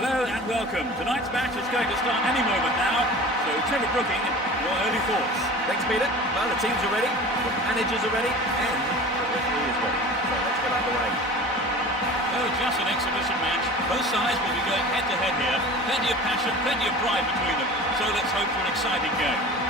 Hello and welcome. Tonight's match is going to start any moment now, so Trevor Brooking, your early thoughts. Thanks, Peter. Well, the teams are ready, the managers are ready, and the referee is ready. So let's get underway. Oh, just an exhibition match. Both sides will be going head-to-head here. Plenty of passion, plenty of drive between them. So let's hope for an exciting game.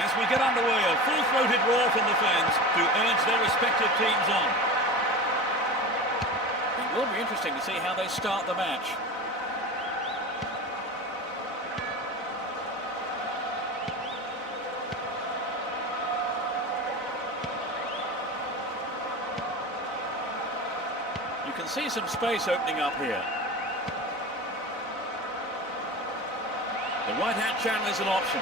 As we get underway, a full-throated roar from the fans to urge their respective teams on. It will be interesting to see how they start the match. You can see some space opening up here. The right-hand channel is an option.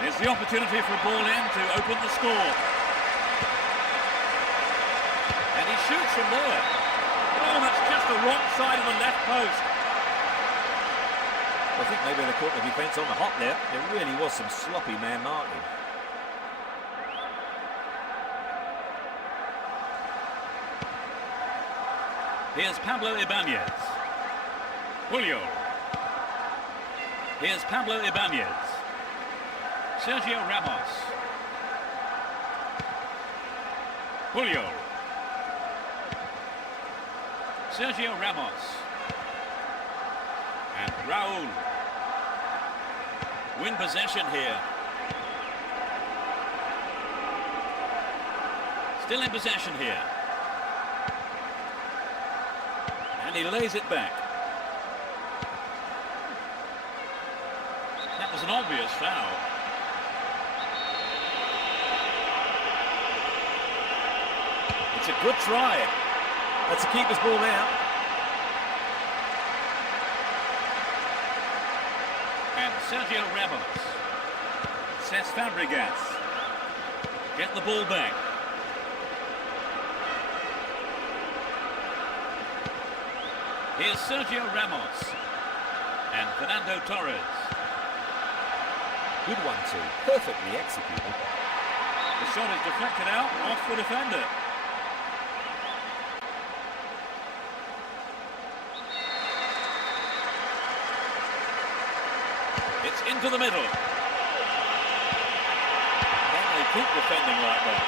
Here's the opportunity for a ball in to open the score. And he shoots from there. Oh, that's just the wrong side of the left post. I think maybe they caught the defence on the hop there. There really was some sloppy man marking. Here's Pablo Ibanez. Julio. Here's Pablo Ibanez. Sergio Ramos. Julio. Sergio Ramos. And Raul. Win possession here. Still in possession here. And he lays it back. That was an obvious foul. It's a good try. That's a keeper's ball now. And Sergio Ramos. Cesc Fabregas. Get the ball back. Here's Sergio Ramos. And Fernando Torres. Good 1-2. Perfectly executed. The shot is deflected out off the defender. It's into the middle. Can they keep defending like that?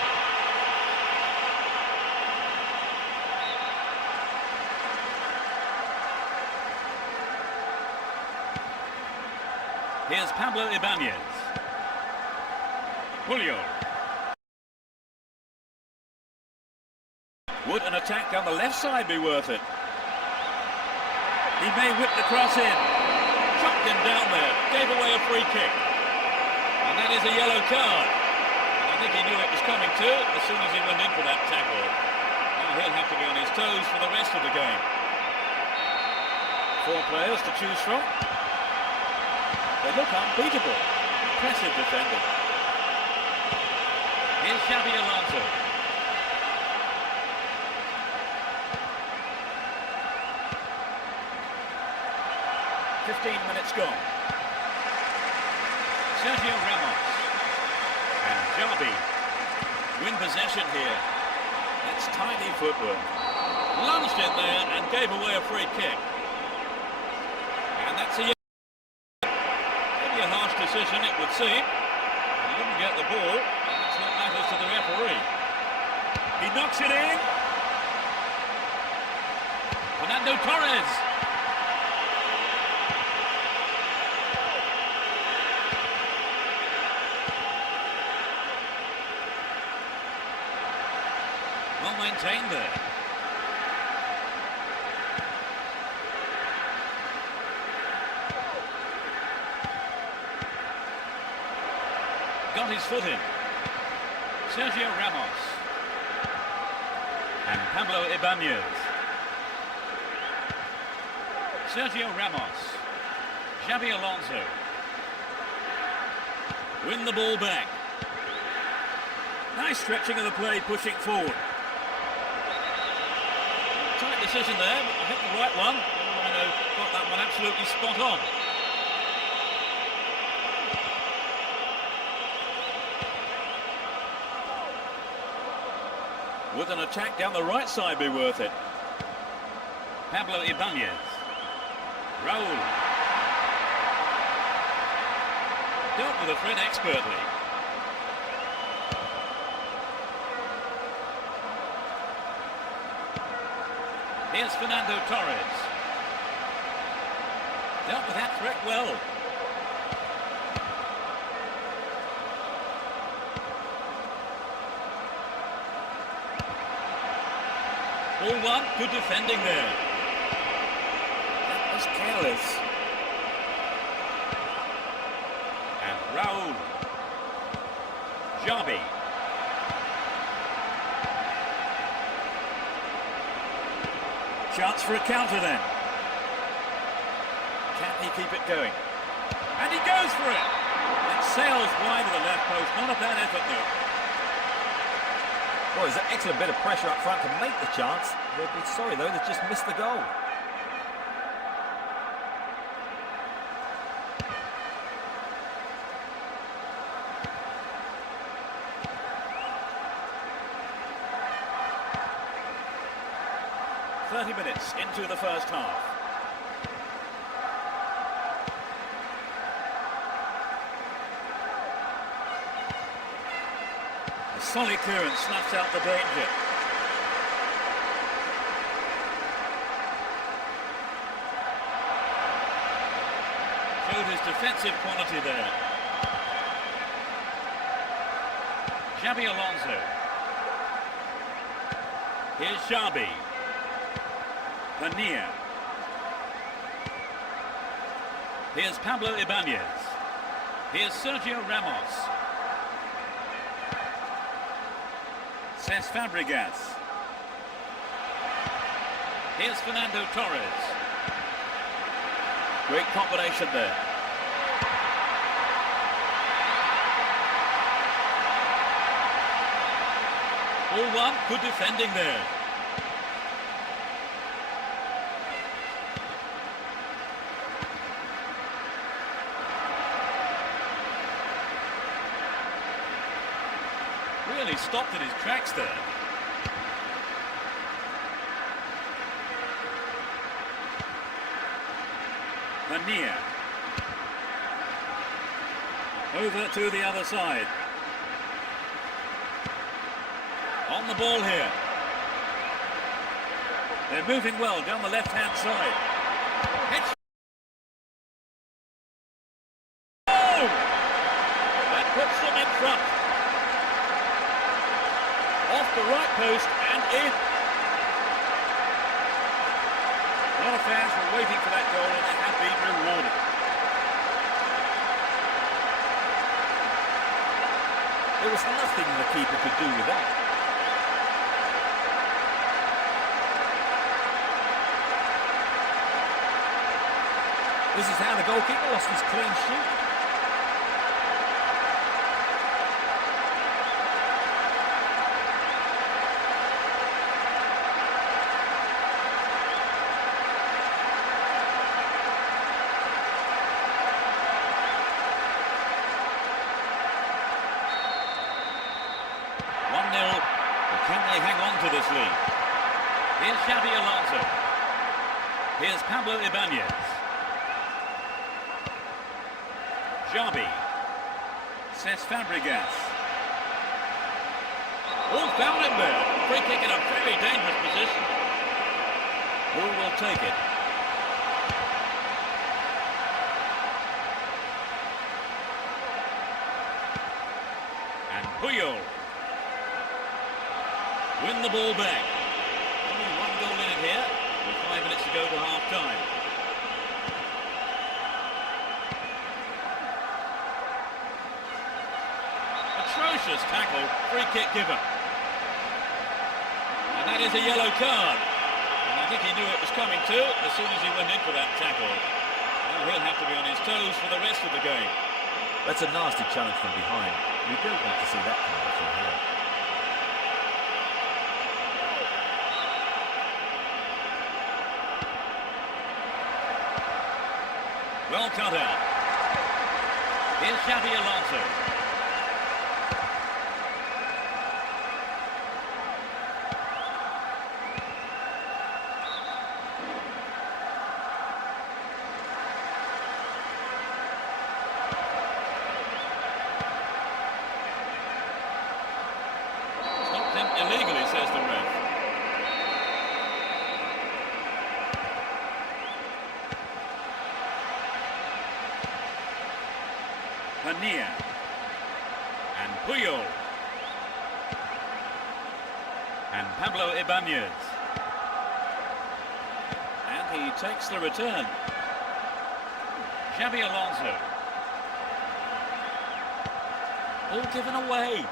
Here's Pablo Ibanez. Julio. Would an attack down the left side be worth it? He may whip the cross in. Chopped him down there, gave away a free kick. And that is a yellow card. And I think he knew it was coming too as soon as he went in for that tackle. Now he'll have to be on his toes for the rest of the game. 4 players to choose from. They look unbeatable. Impressive defending. Here's Xabi Alonso. 15 minutes gone. Sergio Ramos. And Xabi. Win possession here. That's tiny footwork. Lunged it there and gave away a free kick. And that's a maybe a harsh decision, it would seem. And he didn't get the ball. And that's what matters to the referee. He knocks it in. Fernando Torres. Well maintained there. got his foot in. Sergio Ramos. And Pablo Ibanez. Sergio Ramos. Xabi Alonso. Win the ball back. Nice stretching of the play, pushing forward. Tight decision there, but I think the right one. Rhino got that one absolutely spot on. Would an attack down the right side be worth it? Pablo Ibanez. Raul. Dealt with the threat expertly. Here's Fernando Torres. Dealt with that threat well. Ball one, good defending there. That was careless. And Raul. Xabi. Chance for a counter then. Can he keep it going? And he goes for it. It sails wide of the left post. Not a bad effort though. Well, there's an excellent bit of pressure up front to make the chance. They'd be sorry though, they've just missed the goal. Minutes into the first half. A solid clearance snuffs out the danger. Showed his defensive quality there. Xabi Alonso. Here's Xabi. Pania. Here's Pablo Ibanez. Here's Sergio Ramos. Cesc Fabregas. Here's Fernando Torres. Great combination there. Ball one, good defending there. Really stopped at his tracks there. Mania. Over to the other side. On the ball here. They're moving well down the left-hand side. Hits. Oh! That puts them in front. Off the right post and in. A lot of fans were waiting for that goal and they have been rewarded. There was nothing the keeper could do with that. This is how the goalkeeper lost his clean sheet. Can they hang on to this lead? Here's Xabi Alonso. Here's Pablo Ibanez. Xabi. Cesc Fabregas. Oh, found him there. Free kick in a very dangerous position. Who will take it? And Puyol. Win the ball back. Only one goal in it here, with 5 minutes to go to half-time. Atrocious tackle, free kick given. And that is a yellow card. And I think he knew it was coming too as soon as he went in for that tackle. Now he'll have to be on his toes for the rest of the game. That's a nasty challenge from behind. We don't want to see that kind of thing here. Well cut out. Here's Xabi Alonso. Stopped him illegally, says the ref. Pania and Puyol and Pablo Ibanez, and he takes the return. Xabi Alonso, all given away.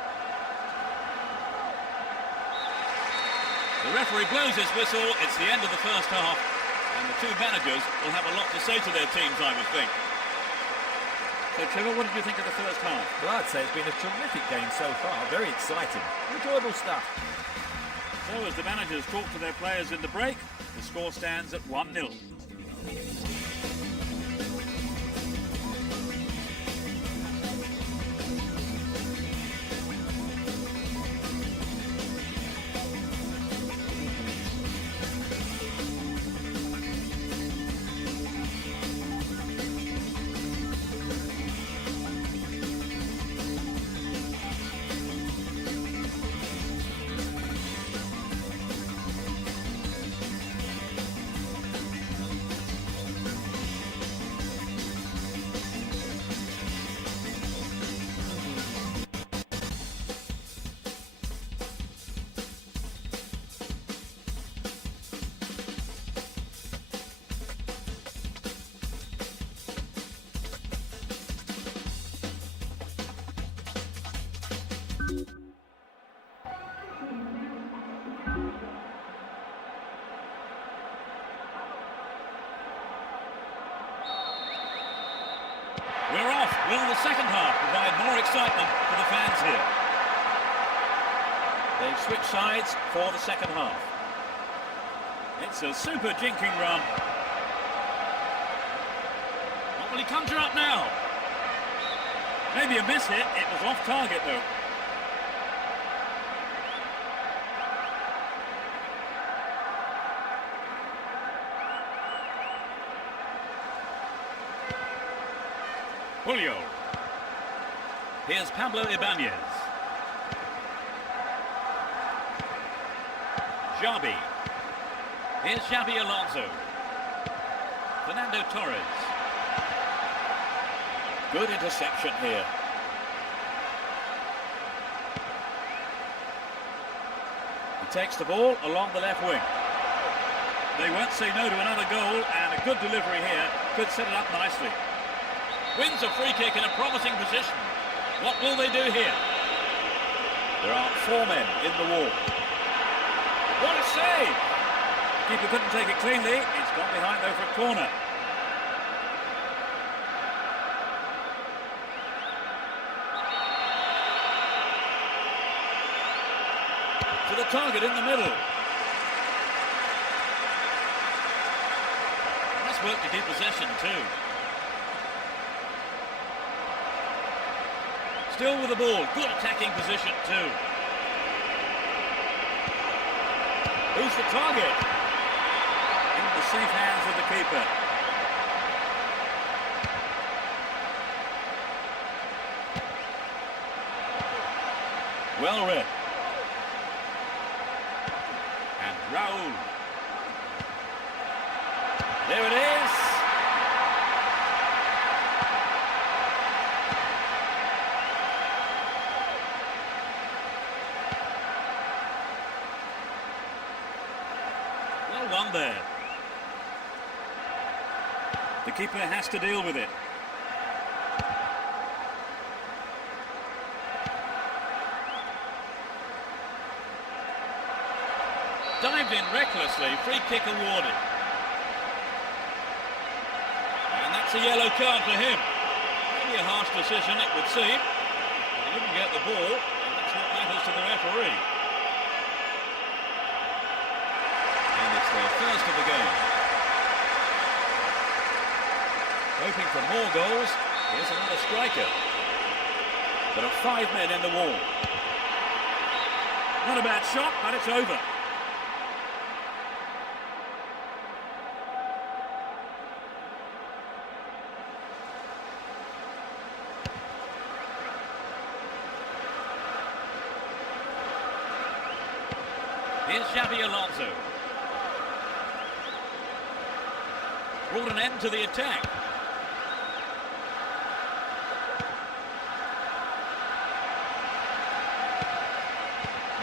The referee blows his whistle. It's the end of the first half, and the two managers will have a lot to say to their teams, I would think. So, Trevor, what did you think of the first half? Well, I'd say it's been a terrific game so far. Very exciting. Enjoyable stuff. So, as the managers talk to their players in the break, the score stands at 1-0. We're off. Will the second half provide more excitement for the fans here? They've switched sides for the second half. It's a super jinking run. What will he conjure up now? Maybe a miss hit. It was off target though. Julio. Here's Pablo Ibanez. Xabi. Here's Xabi Alonso. Fernando Torres. Good interception here. He takes the ball along the left wing. They won't say no to another goal, and a good delivery here could set it up nicely. Wins a free kick in a promising position. What will they do here? There are 4 men in the wall. What a save! Keeper couldn't take it cleanly. It's gone behind though for a corner. To the target in the middle. Nice work to keep possession too. Still with the ball, good attacking position too. Who's the target? In the safe hands of the keeper. Well read. And Raul. There it is. One there. The keeper has to deal with it. dived in recklessly, free kick awarded. And that's a yellow card for him. Maybe a harsh decision, it would seem. But he didn't get the ball, and that's what matters to the referee. And it's their first of the game. Hoping for more goals. Here's another striker. There are 5 men in the wall. Not a bad shot, but it's over. Here's Xabi Alonso. Brought an end to the attack.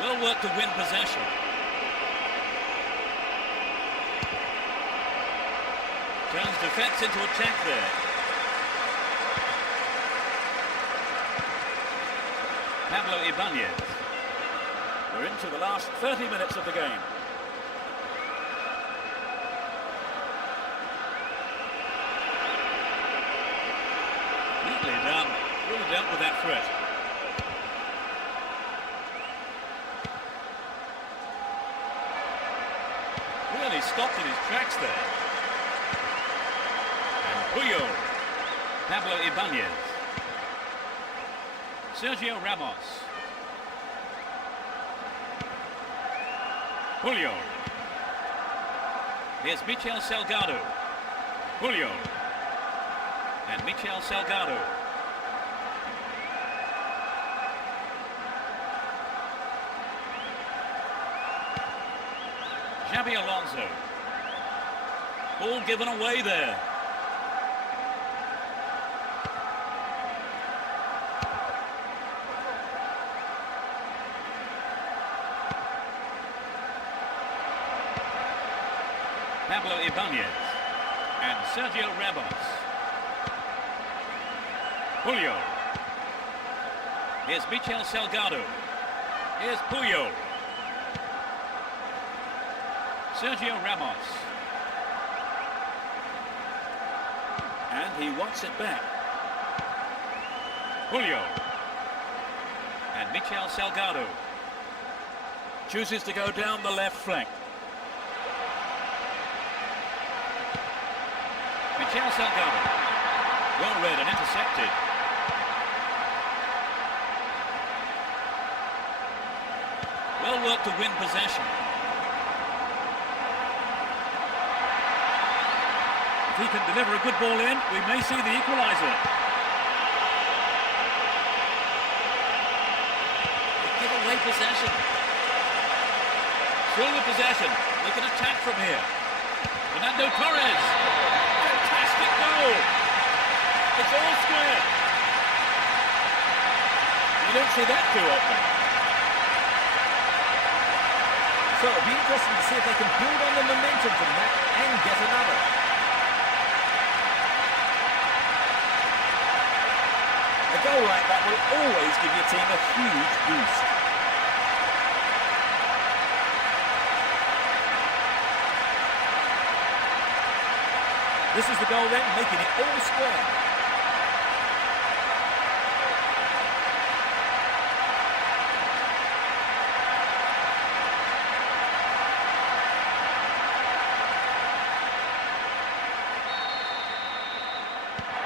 Well worked to win possession. Turns defence into attack there. Pablo Ibanez. We're into the last 30 minutes of the game. Neatly done. Really dealt with that threat. Really stopped in his tracks there. And Puyol. Pablo Ibanez. Sergio Ramos. Puyol. Here's Michel Salgado. Puyol. And Michel Salgado. Xabi Alonso. Ball given away there. Pablo Ibanez and Sergio Ramos. Puyol. Here's Michel Salgado. Here's Puyol. Sergio Ramos. And he wants it back. Puyol. And Michel Salgado. Chooses to go down the left flank. Michel Salgado. Well read and intercepted. Well worked to win possession. If he can deliver a good ball in, we may see the equaliser. They give away possession. Still with possession. They can attack from here. Fernando Torres. Fantastic goal. It's all square. You don't see that too often. So it'll be interesting to see if they can build on the momentum from that and get another. A goal like that will always give your team a huge boost. This is the goal then, making it all square.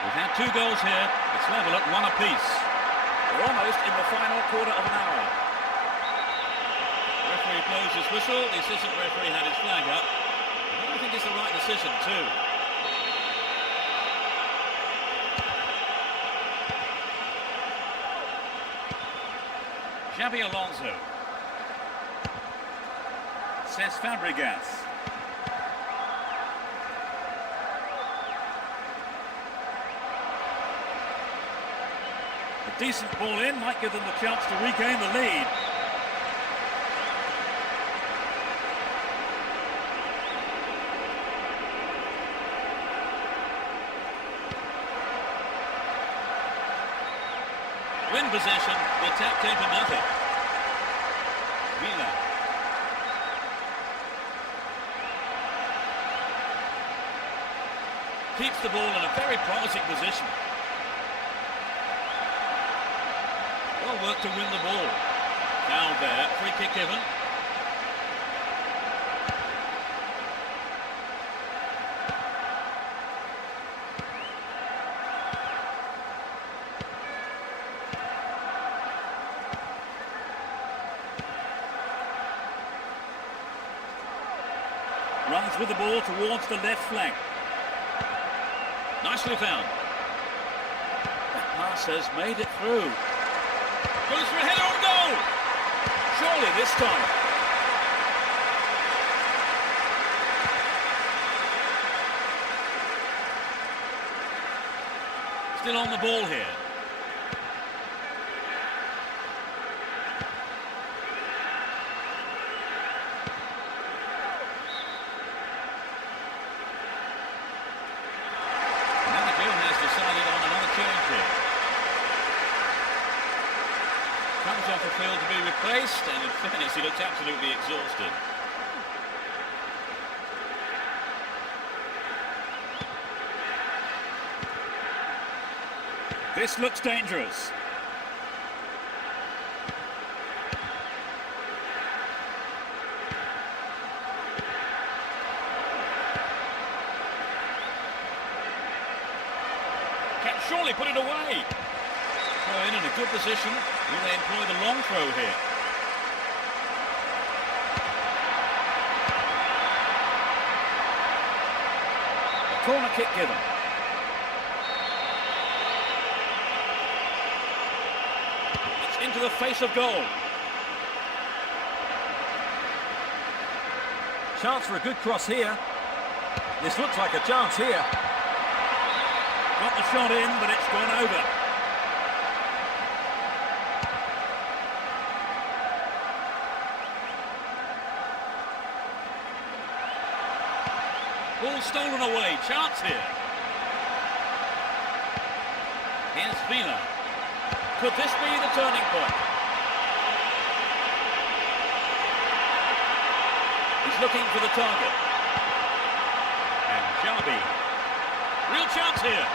We've had 2 goals here. It's level at 1 apiece. We're almost in the final quarter of an hour. The referee blows his whistle. The assistant referee had his flag up. I think it's the right decision too. Xabi Alonso. Cesc Fabregas. A decent ball in might give them the chance to regain the lead. Win possession, the attack came to nothing. Villa. keeps the ball in a very promising position. Well worked to win the ball. Down there, free kick given. Runs with the ball towards the left flank. Nicely found. That pass has made it through. Goes for a header on goal. Surely this time. Still on the ball here. Comes off the field to be replaced, and in fairness, he looks absolutely exhausted. This looks dangerous. Can surely put it away. In a good position. Will they employ the long throw here? A corner kick given. It's into the face of goal. Chance for a good cross here. This looks like a chance here. Got the shot in, but it's gone over. Ball stolen away. Chance here. Here's Vila. Could this be the turning point? He's looking for the target. And Jabi. Real chance here.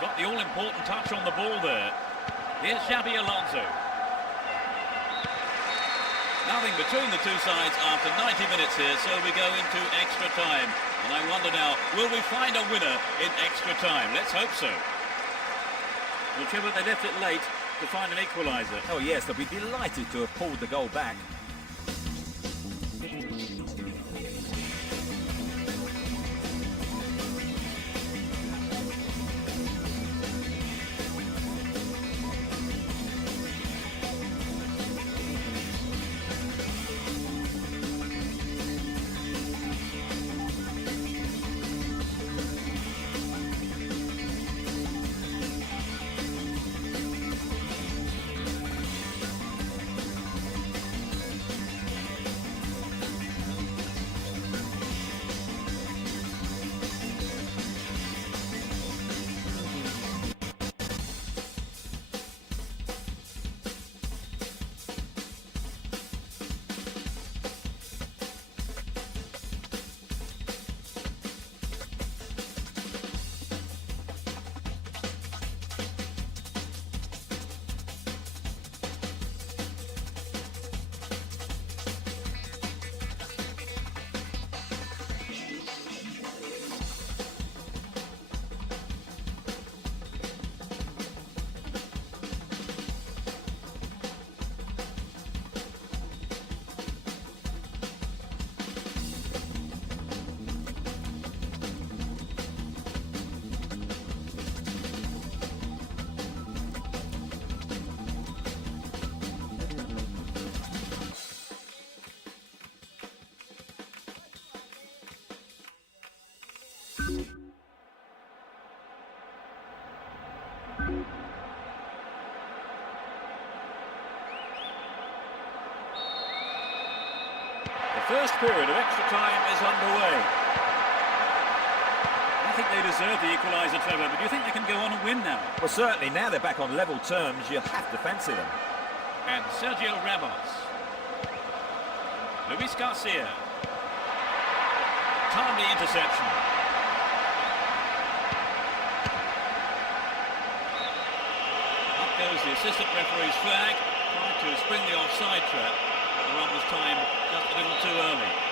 Got the all-important touch on the ball there. Here's Xabi Alonso. Nothing between the two sides after 90 minutes here, so we go into extra time. And I wonder now, will we find a winner in extra time? Let's hope so. Well, Trevor, they left it late to find an equaliser. Oh yes, they'll be delighted to have pulled the goal back. The first period of extra time is underway. think they deserve the equaliser, Trevor, but do you think they can go on and win now? Well, certainly, now they're back on level terms, you'll have to fancy them. And Sergio Ramos. Luis Garcia. Timely interception. Up goes the assistant referee's flag. Tried to spring the offside trap, but the run was timed just a little too early.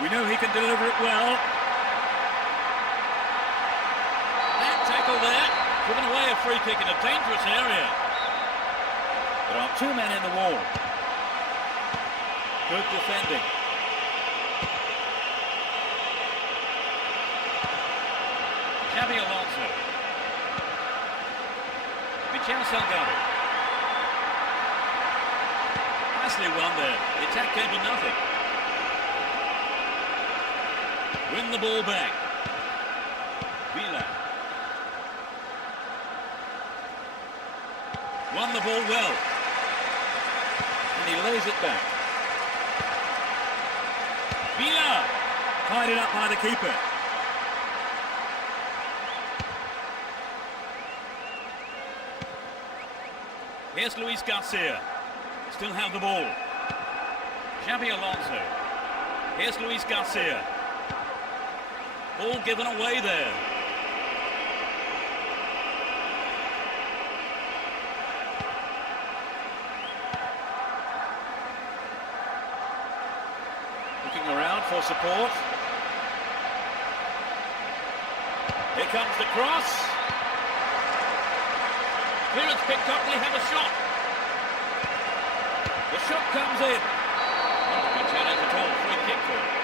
We know he can deliver it well. That tackle there, giving away a free kick in a dangerous area. There are two men in the wall. Good defending. Xabi Alonso. Michel Salgado. Nicely won there. The attack came to nothing. Win the ball back. Villa. Won the ball well. And he lays it back. Villa. Tied it up by the keeper. Here's Luis Garcia. Still have the ball. Xabi Alonso. Here's Luis Garcia. Ball given away there. Looking around for support. Here comes the cross. Clearance picked up, we have a shot. The shot comes in. Not a good challenge at all, free kick for him.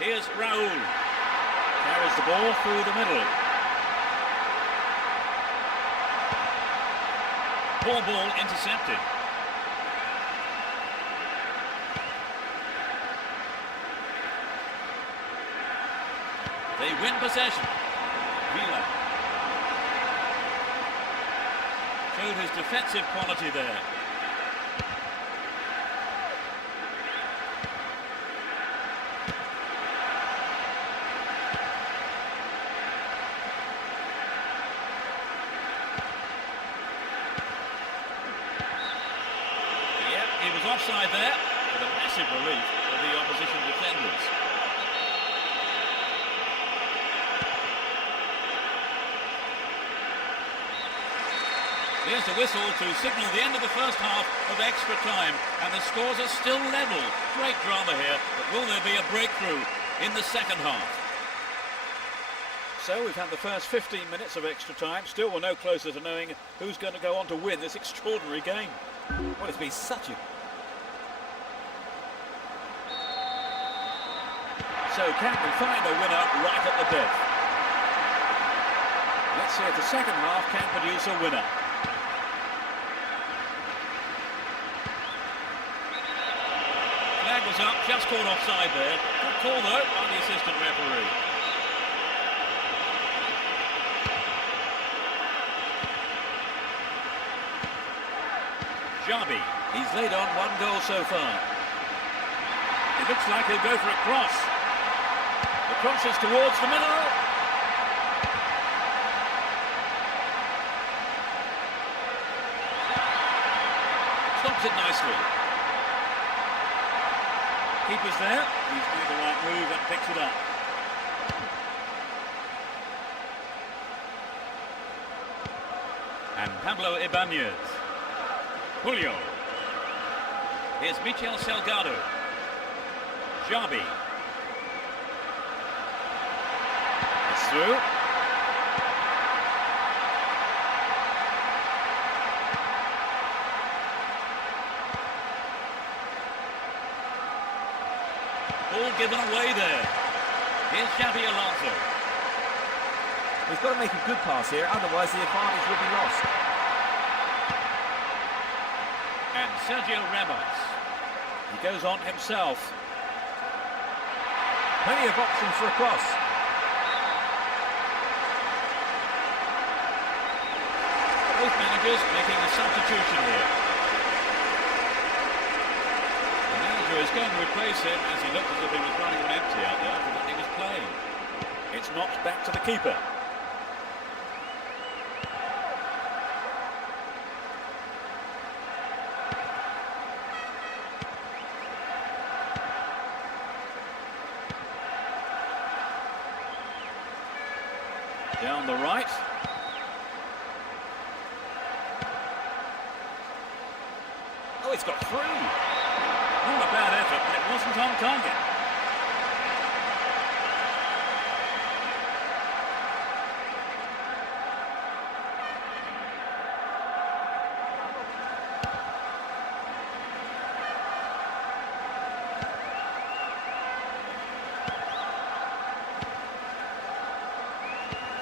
Here's Raul. Carries the ball through the middle. Poor ball intercepted. They win possession. Villa. Showed his defensive quality there. Yep, he was offside there, with a massive relief for the opposition defenders. Here's the whistle to signal the end of the first half of extra time, and the scores are still level. Great drama here, but will there be a breakthrough in the second half? So we've had the first 15 minutes of extra time. Still we're no closer to knowing who's going to go on to win this extraordinary game. Well, it's been such a... So can we find a winner right at the death? Let's see if the second half can produce a winner. Flag was up, just caught offside there. Good call though by the assistant referee. Xabi, He's laid on one goal so far. It looks like he'll go for a cross. The cross is towards the middle. stops it nicely. Keeper's there. He's made the right move and picks it up. And Pablo Ibanez. Julio. Here's Michel Salgado. Xabi. It's through. Ball given away there. Here's Xabi Alonso. We've got to make a good pass here, otherwise the advantage will be lost. And Sergio Ramos. He goes on himself. Plenty of options for a cross. Both managers making a substitution here. The manager is going to replace him as he looked as if he was running on empty out there, but he was playing. It's knocked back to the keeper. Down the right. Oh, it's got through. Not a bad effort, but it wasn't on target.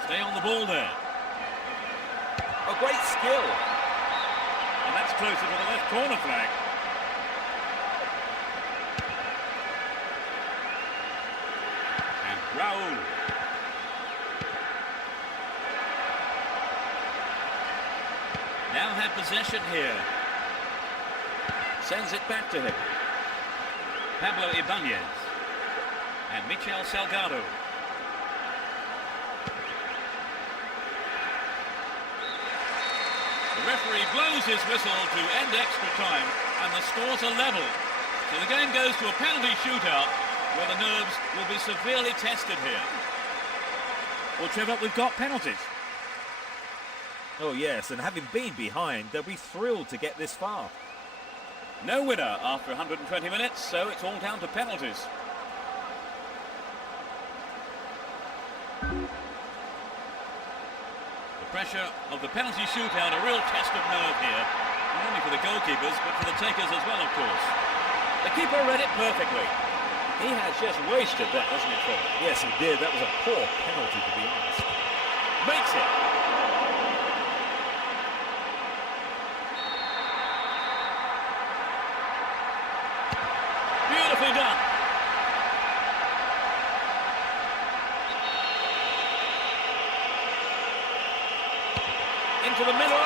Stay on the ball there. A great skill. And that's closer to the left corner flag. And Raul. Now had possession here. Sends it back to him. Pablo Ibanez. And Michel Salgado. The referee blows his whistle to end extra time, and the scores are level. So the game goes to a penalty shootout, where the nerves will be severely tested here. Well, Trevor, we've got penalties. Oh yes, and having been behind, they'll be thrilled to get this far. No winner after 120 minutes, so it's all down to penalties. The pressure of the penalty shootout, a real test of nerve here, not only for the goalkeepers, but for the takers as well, of course. The keeper read it perfectly. He has just wasted that, hasn't he, Phil? Yes, he did. That was a poor penalty, to be honest. Makes it. Beautifully done. Into the middle.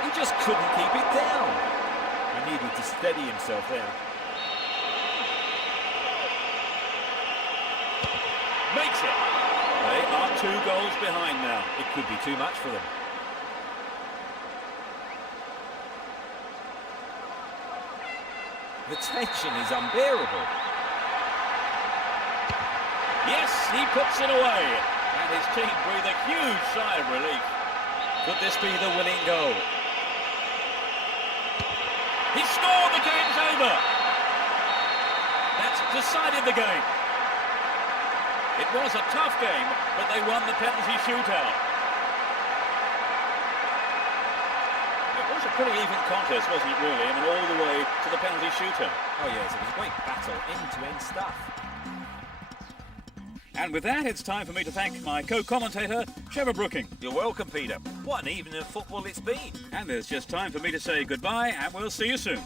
He just couldn't keep it down. He needed to steady himself there. Makes it. They are 2 goals behind now. It could be too much for them. The tension is unbearable. Yes, he puts it away. And his team breathe a huge sigh of relief. Could this be the winning goal? He scored, the game's over. That's decided the game. It was a tough game, but they won the penalty shootout. It was a pretty even contest, wasn't it, really? I mean, all the way to the penalty shootout. Oh yes, it was a great battle, end-to-end stuff. And with that, it's time for me to thank my co-commentator, Trevor Brooking. You're welcome, Peter. What an evening of football it's been. And there's just time for me to say goodbye, and we'll see you soon.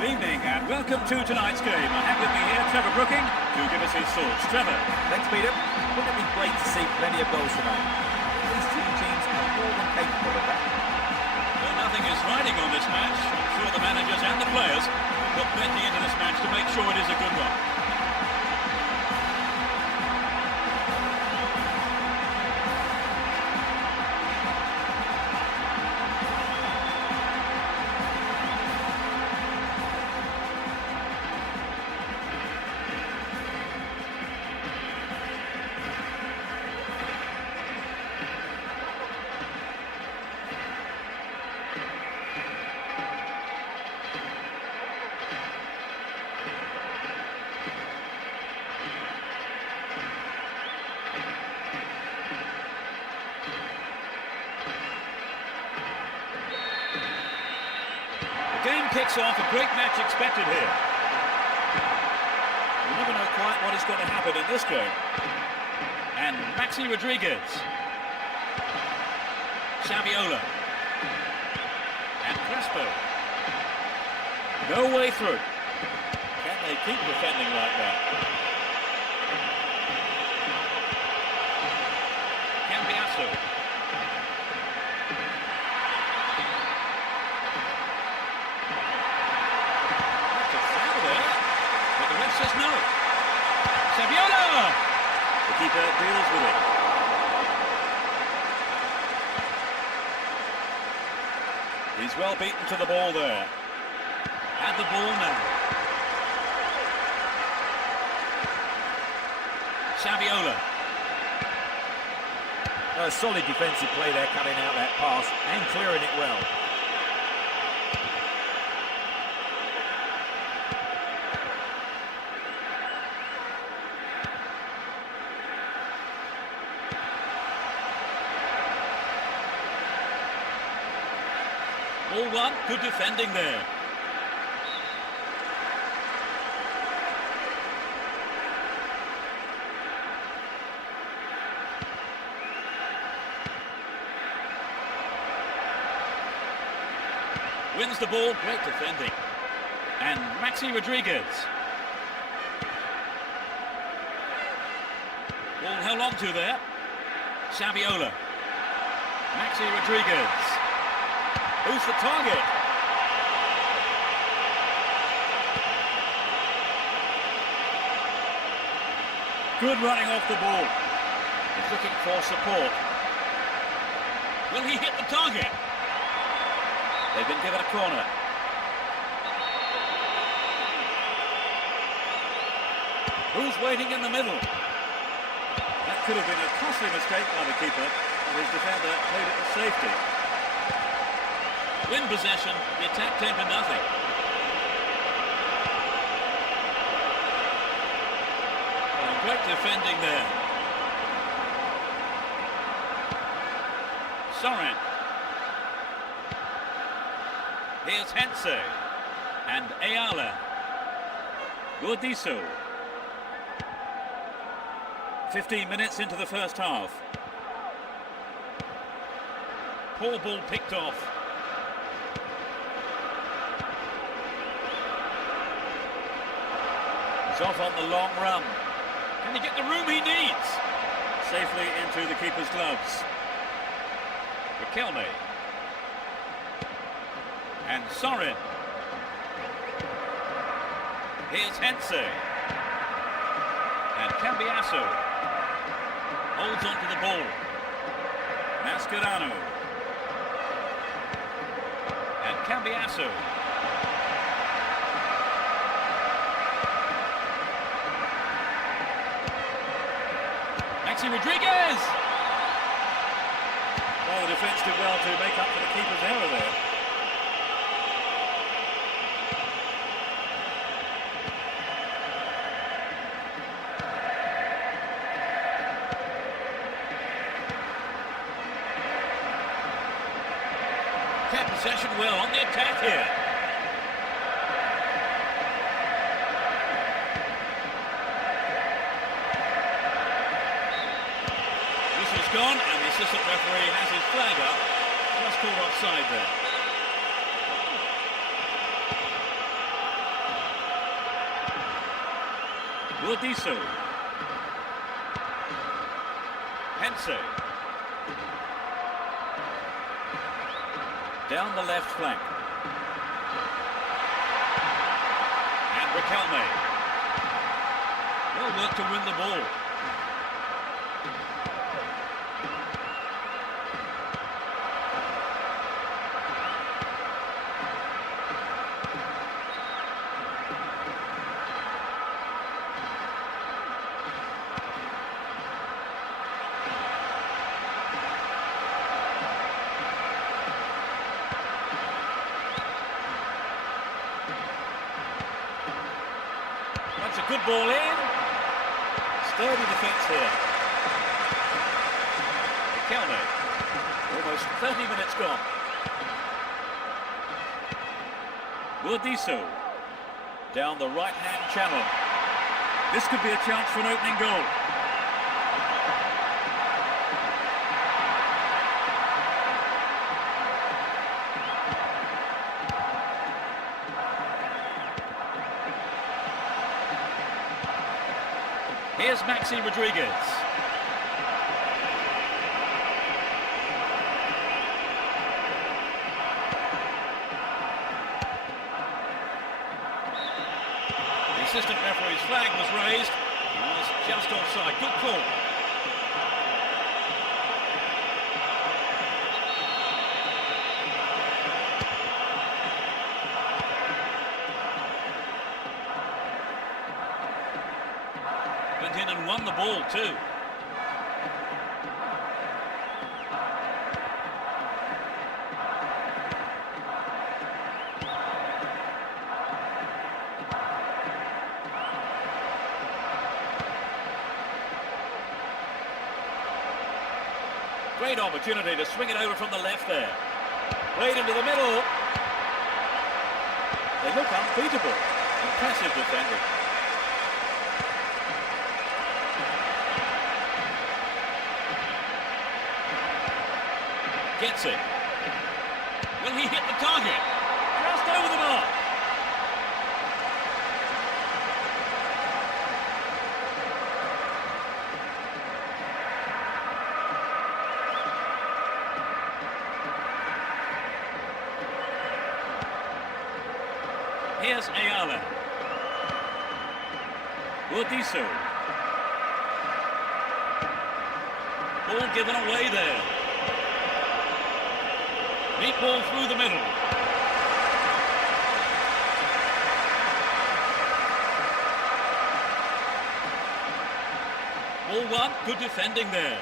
Good evening and welcome to tonight's game. I have with me here Trevor Brooking to give us his thoughts. Trevor. Thanks, Peter. Wouldn't it be great to see plenty of goals tonight? These two teams are more than capable of that. Well, nothing is riding on this match. I'm sure the managers and the players put plenty into this match to make sure it is a good one. Game kicks off, a great match expected here. You never know quite what is going to happen in this game. And Maxi Rodriguez. Saviola. And Crespo. No way through. Can they keep defending like that? Asu. That's a foul there, but the ref says no. Saviola! The keeper deals with it. He's well beaten to the ball there. Had the ball now. Saviola. A solid defensive play there, cutting out that pass and clearing it well. Ball one, good defending there. Wins the ball, great defending. And Maxi Rodriguez. Ball held on to there. Saviola. Maxi Rodriguez. Who's the target? Good running off the ball. He's looking for support. Will he hit the target? They've been given a corner. Who's waiting in the middle? That could have been a costly mistake by the keeper, and his defender played it with safety. Win possession, the attack came to nothing. Oh, great defending there. Soren. Here's Hense and Ayala. Gordiso. 15 minutes into the first half. Poor ball picked off. He's off on the long run. Can he get the room he needs? Safely into the keeper's gloves. Riquelme. And Soren. Here's Hense. And Cambiasso. Holds on to the ball. Mascherano. And Cambiasso. Maxi Rodriguez! Well, the defence did well to make up for the keeper's error there. Kept possession well on the attack here. Whistle's gone, and the assistant referee has his flag up. Just called offside there. Gordiso. Hense. Down the left flank. And Riquelme. Well worked to win the ball. That's a good ball in. Sturdy defence here. Riquelme. Almost 30 minutes gone. Gordiso. Down the right-hand channel. This could be a chance for an opening goal. Here's Maxi Rodriguez. assistant referee's flag was raised. He was just offside. Good call. Went in and won the ball too. Great opportunity to swing it over from the left there. Played into the middle. They look unbeatable. Impressive defending. Gets it. Will he hit the target? Just over the mark. Here's Ayala. Urdiso. Ball given away there. Deep ball through the middle. Ball one, good defending there.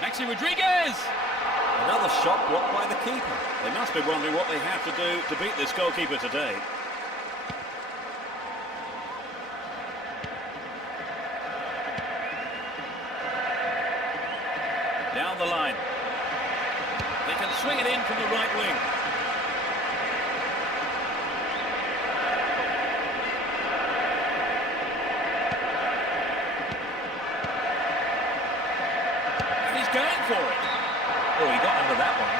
Maxi Rodriguez! Another shot blocked by the keeper. They must be wondering what they have to do to beat this goalkeeper today. Down the line. They can swing it in from the right wing. And he's going for it. Oh, he got under that one.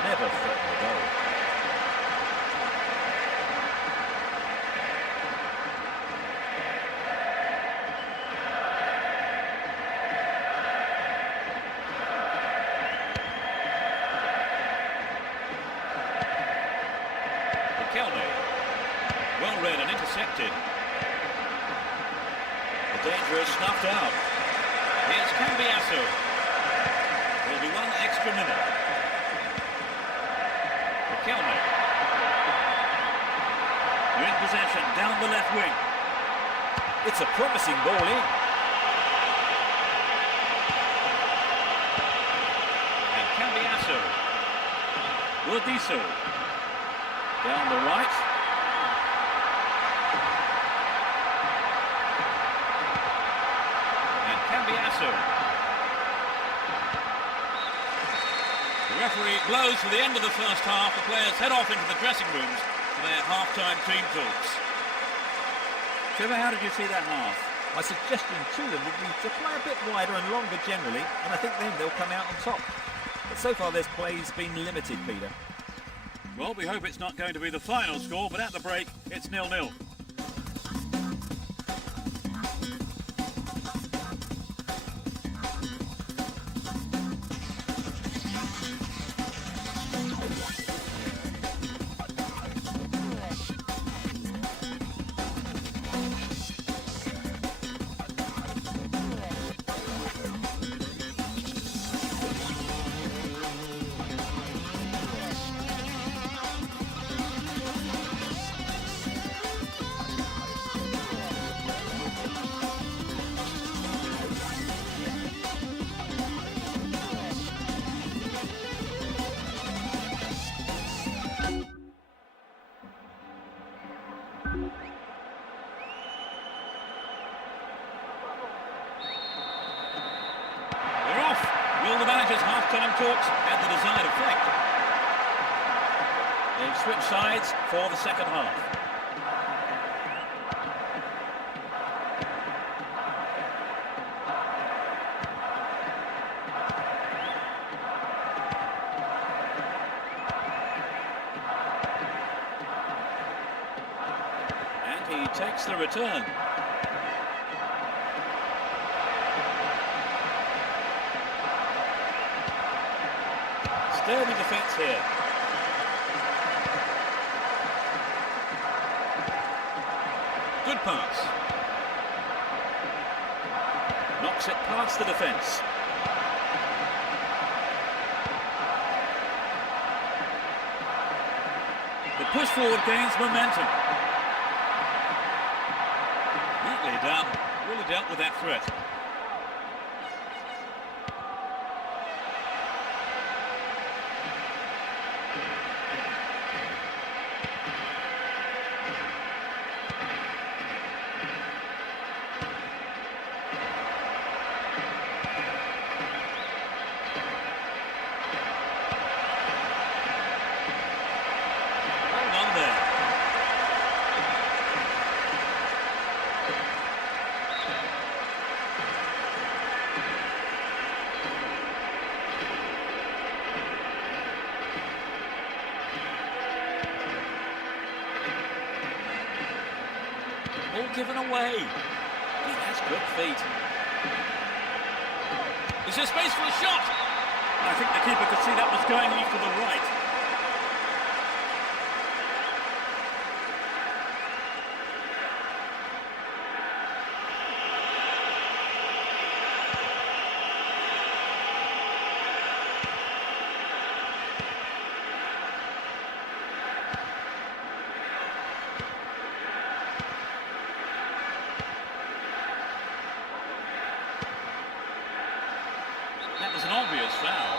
Never threatened a goal. Kelme. Well read and intercepted. The danger is snuffed out. Here's Cambiasso. There'll be one extra minute. Kelme. We're in possession down the left wing. It's a promising ball in. And Cambiasso. Urdiso. Down the right. And Cambiasso. The referee blows for the end of the first half. The players head off into the dressing rooms for their half-time team talks. Trevor, how did you see that half? My suggestion to them would be to play a bit wider and longer generally, and I think then they'll come out on top. But so far this play's been limited, Peter. Well, we hope it's not going to be the final score, but at the break, it's 0-0. Will the manager's half-time talks have the desired effect? They've switched sides for the second half. And he takes the return. Sturdy defence here. Good pass. Knocks it past the defence. The push forward gains momentum. Neatly done. Really dealt with that threat. Ball given away. He has good feet. Is there space for a shot? I think the keeper could see that was going off to the right. That was an obvious foul.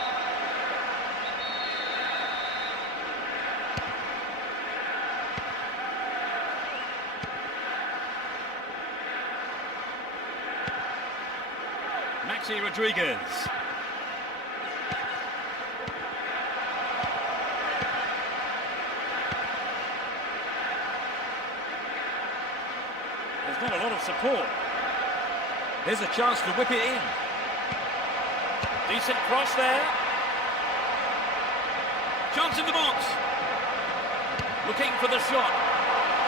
Maxi Rodriguez. There's not a lot of support. There's a chance to whip it in. Decent cross there. Chance in the box. Looking for the shot.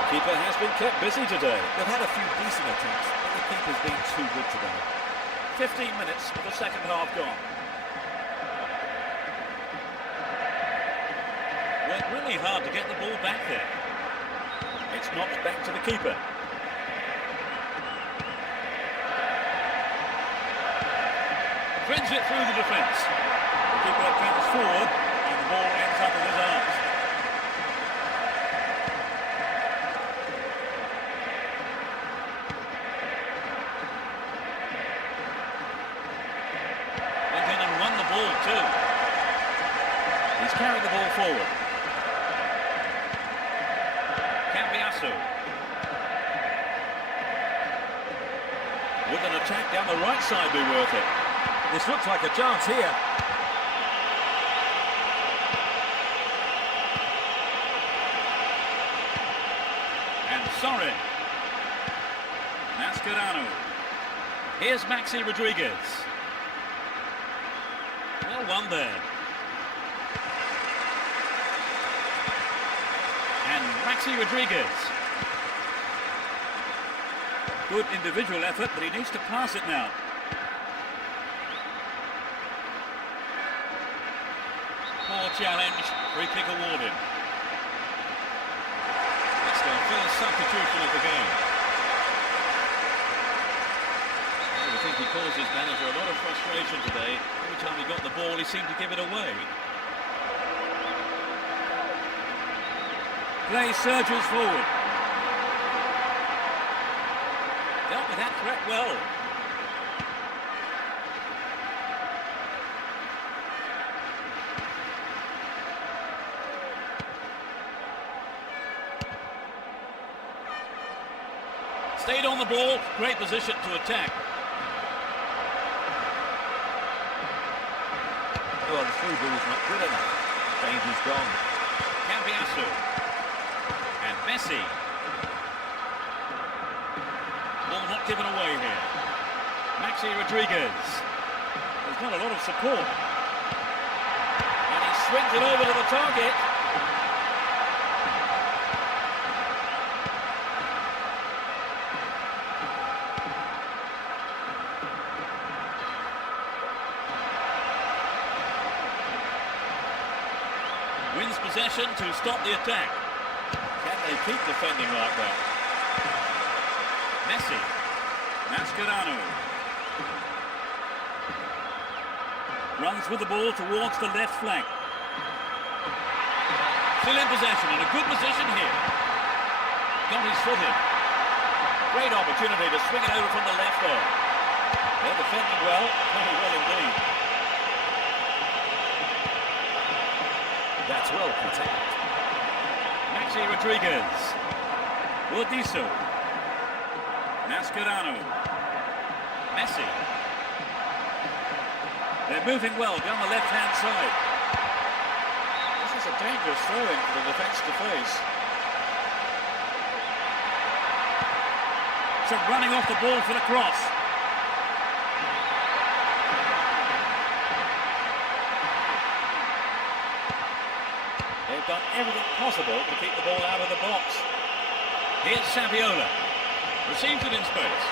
Keeper has been kept busy today. They've had a few decent attempts, but the keeper's been too good today. 15 minutes of the second half gone. Worked really hard to get the ball back there. It's knocked back to the keeper. Threads it through the defence. The keeper comes forward and the ball ends up in his arms. Went in and won the ball too. He's carried the ball forward. Cambiasso. Would an attack down the right side be worth it? This looks like a chance here. And Sorin. Mascherano. Here's Maxi Rodriguez. Well won there. And Maxi Rodriguez. Good individual effort, but he needs to pass it now. Poor challenge. Free kick awarded. It's their first substitution of the game. I think he caused his manager a lot of frustration today. Every time he got the ball, he seemed to give it away. Play surges forward. Dealt with that threat well. Stayed on the ball, great position to attack. Well, the through ball's not good enough. Danger's gone. Cambiasso. And Messi. Ball not given away here. Maxi Rodriguez. There's not a lot of support. And he swings it over to the target. Wins possession to stop the attack. Can they keep defending like that? Messi. Mascherano. Runs with the ball towards the left flank. Still in possession, in a good position here. Got his foot in. Great opportunity to swing it over from the left there. They're defending well, very well indeed. That's well contained. Maxi Rodriguez. Bordiso. Mascherano. Messi. They're moving well down the left-hand side. This is a dangerous throw-in for the defence to face. So running off the ball for the cross. They've done everything possible to keep the ball out of the box. Here's Saviola. Receives it in space.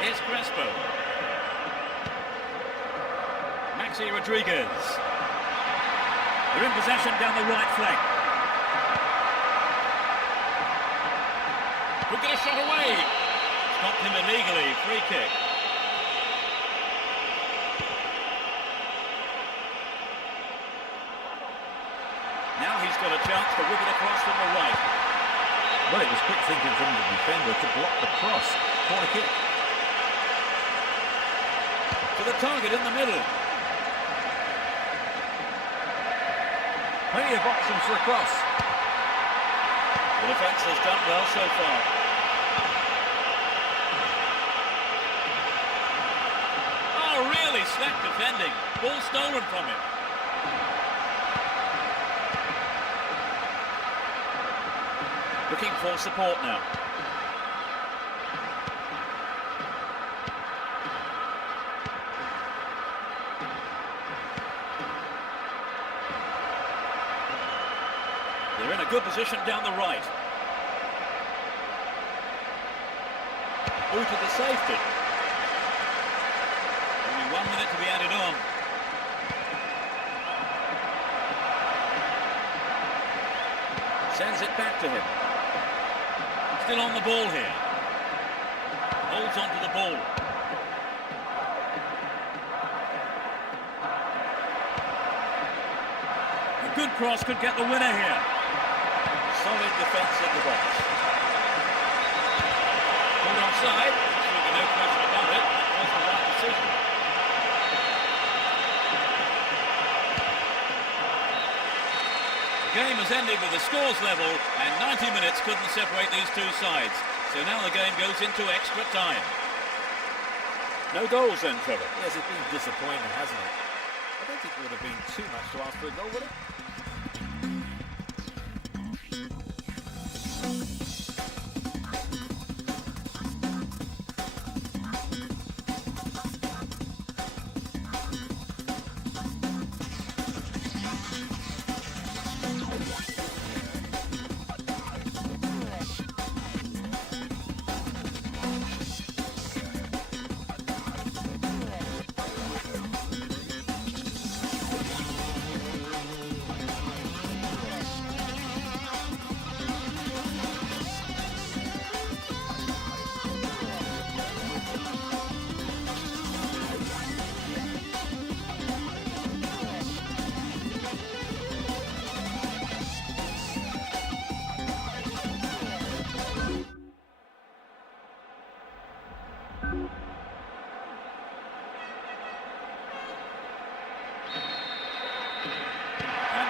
Here's Crespo. Maxi Rodriguez. They're in possession down the right flank. Could get a shot away. Stopped him illegally. Free kick. Now he's got a chance to whip it across from the right. Well, it was quick thinking from the defender to block the cross. Corner kick. To the target in the middle. Plenty of options for a cross. The defence has done well so far. Oh, really slack defending. Ball stolen from him. Looking for support now. They're in a good position down the right. Through to the safety. Only 1 minute to be added on. Sends it back to him. Still on the ball here. Holds on to the ball. A good cross could get the winner here. Solid defence in the box. Called offside. Absolutely no question about it. That was the right decision. The game has ended with the scores level, and 90 minutes couldn't separate these two sides. So now the game goes into extra time. No goals then, Trevor. Yes, it's been disappointing, hasn't it? I don't think it would have been too much to ask for a goal, would it?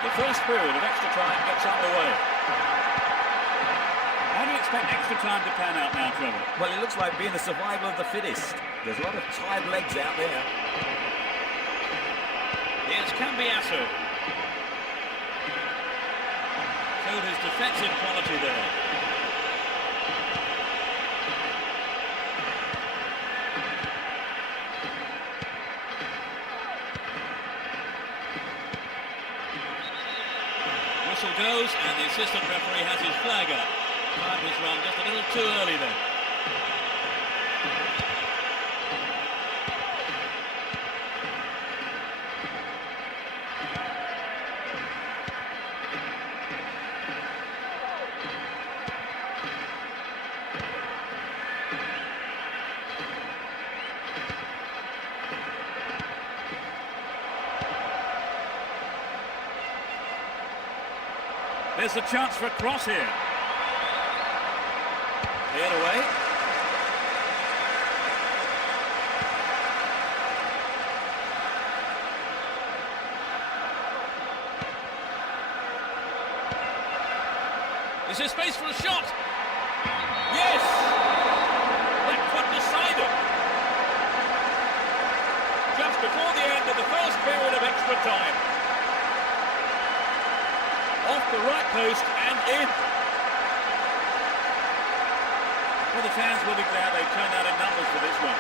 The first period of extra time gets underway. How do you expect extra time to pan out now, Trevor? Well, it looks like being the survival of the fittest. There's a lot of tired legs out there. Here's Cambiasso. Showed his defensive quality there. whistle goes and the assistant referee has his flag up. Time has run just a little too early then. There's a chance for a cross here. Cleared away. Is there space for a shot? Yes! That could decide it. Just before the end of the first period of extra time. Off the right post and in. Well, the fans will be glad they turned out in numbers for this one.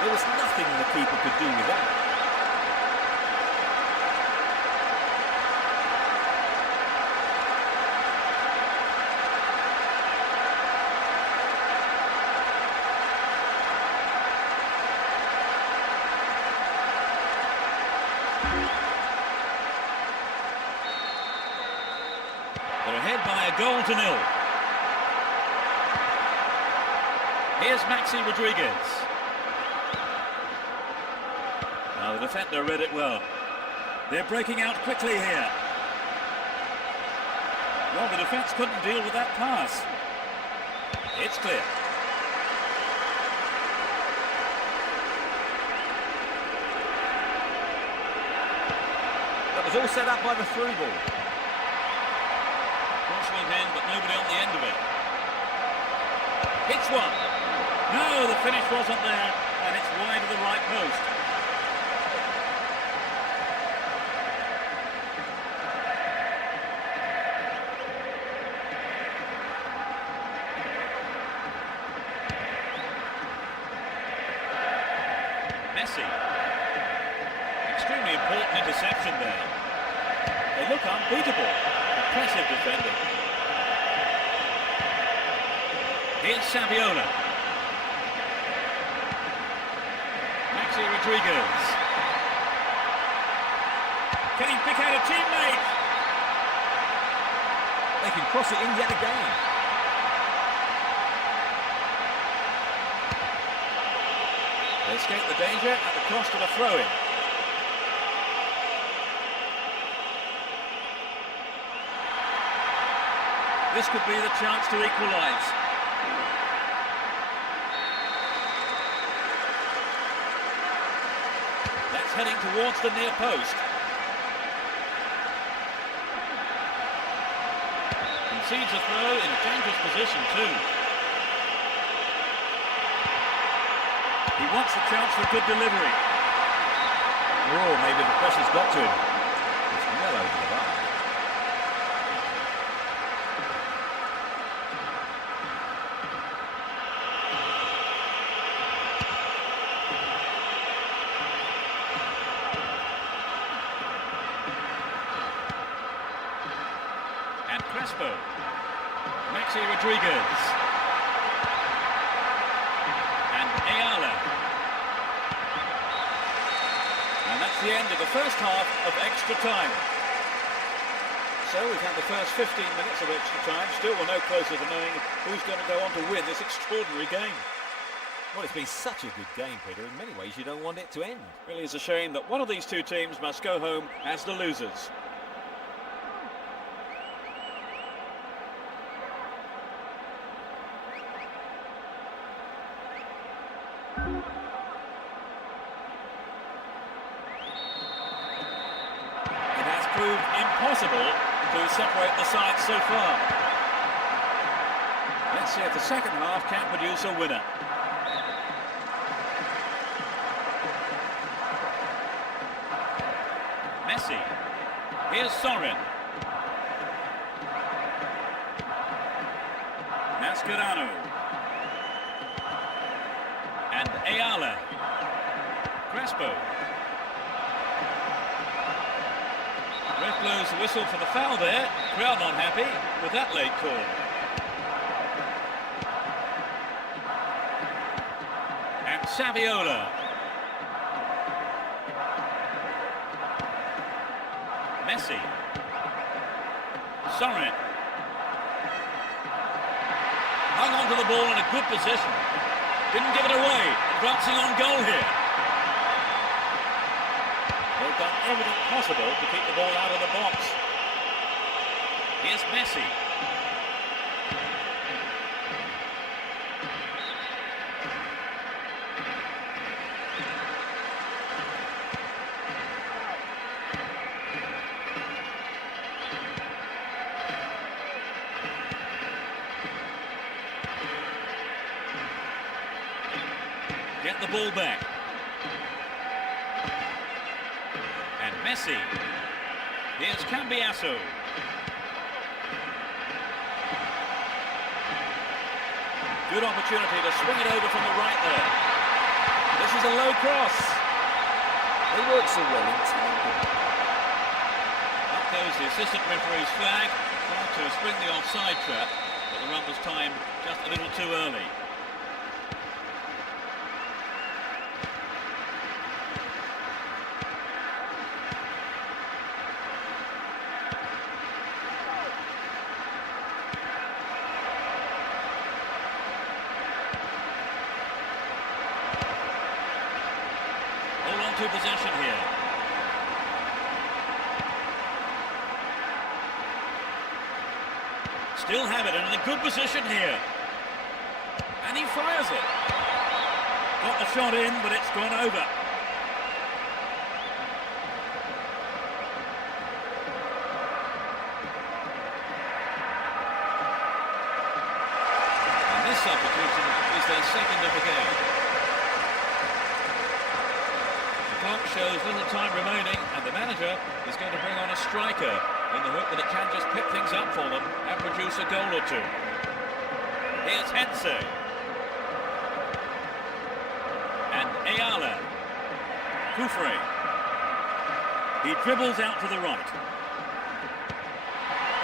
There was nothing the keeper could do with that. They're ahead by a goal to nil. Here's Maxi Rodriguez. Now the defender read it well. They're breaking out quickly here. Well, the defence couldn't deal with that pass. It's clear. That was all set up by the through ball. Cross went in, but nobody on the end of it. Hits one. No, the finish wasn't there, and it's wide of the right post. Messi. Extremely important interception there. They look unbeatable. Impressive defending. Here's Saviola. Maxi Rodriguez. Can he pick out a teammate? They can cross it in yet again. They escape the danger at the cost of a throw-in. This could be the chance to equalise. That's heading towards the near post. Concedes a throw in a dangerous position too. He wants a chance for a good delivery. Oh, maybe the pressure's got to him. It's well over the bar. And Crespo. Maxi Rodriguez. And Ayala. And that's the end of the first half of extra time. So we've had the first 15 minutes of extra time. Still we're no closer to knowing who's going to go on to win this extraordinary game. Well, it's been such a good game, Peter. In many ways, you don't want it to end. Really is a shame that one of these two teams must go home as the losers. It has proved impossible to separate the sides so far. Let's see if the second half can produce a winner. Messi. Here's Sorin. Mascherano. And Ayala. Crespo. Ref blows the whistle for the foul there. Crowd not happy with that late call. And Saviola. Messi. Sorin. Hung on to the ball in a good position. Didn't give it away. Advancing on goal here. They've done everything possible to keep the ball out of the box. Here's Messi. Get the ball back. And Messi. Here's Cambiasso. Good opportunity to swing it over from the right there. This is a low cross. They work so well in tandem. Up goes the assistant referee's flag. Tried to spring the offside trap, but the run was timed just a little too early. Possession here. Still have it and in a good position here. And he fires it. Got the shot in, but it's gone over. And this substitution is their second of the game. Clock shows little time remaining, and the manager is going to bring on a striker in the hope that it can just pick things up for them and produce a goal or two. Here's Hense. And Ayala. Kufre. He dribbles out to the right.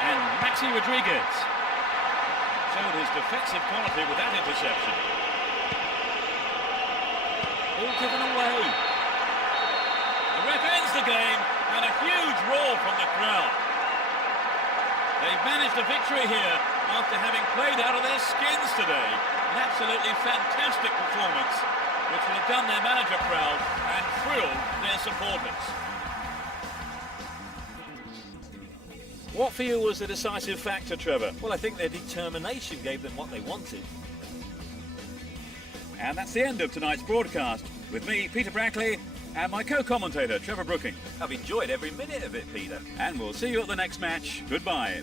And Maxi Rodriguez showed his defensive quality with that interception. All given away. The ref ends the game, and a huge roar from the crowd. They've managed a victory here after having played out of their skins today. An absolutely fantastic performance, which will have done their manager proud and thrilled their supporters. What for you was the decisive factor, Trevor? Well, I think their determination gave them what they wanted. And that's the end of tonight's broadcast. With me, Peter Brackley, and my co-commentator, Trevor Brooking. I've enjoyed every minute of it, Peter. And we'll see you at the next match. Goodbye.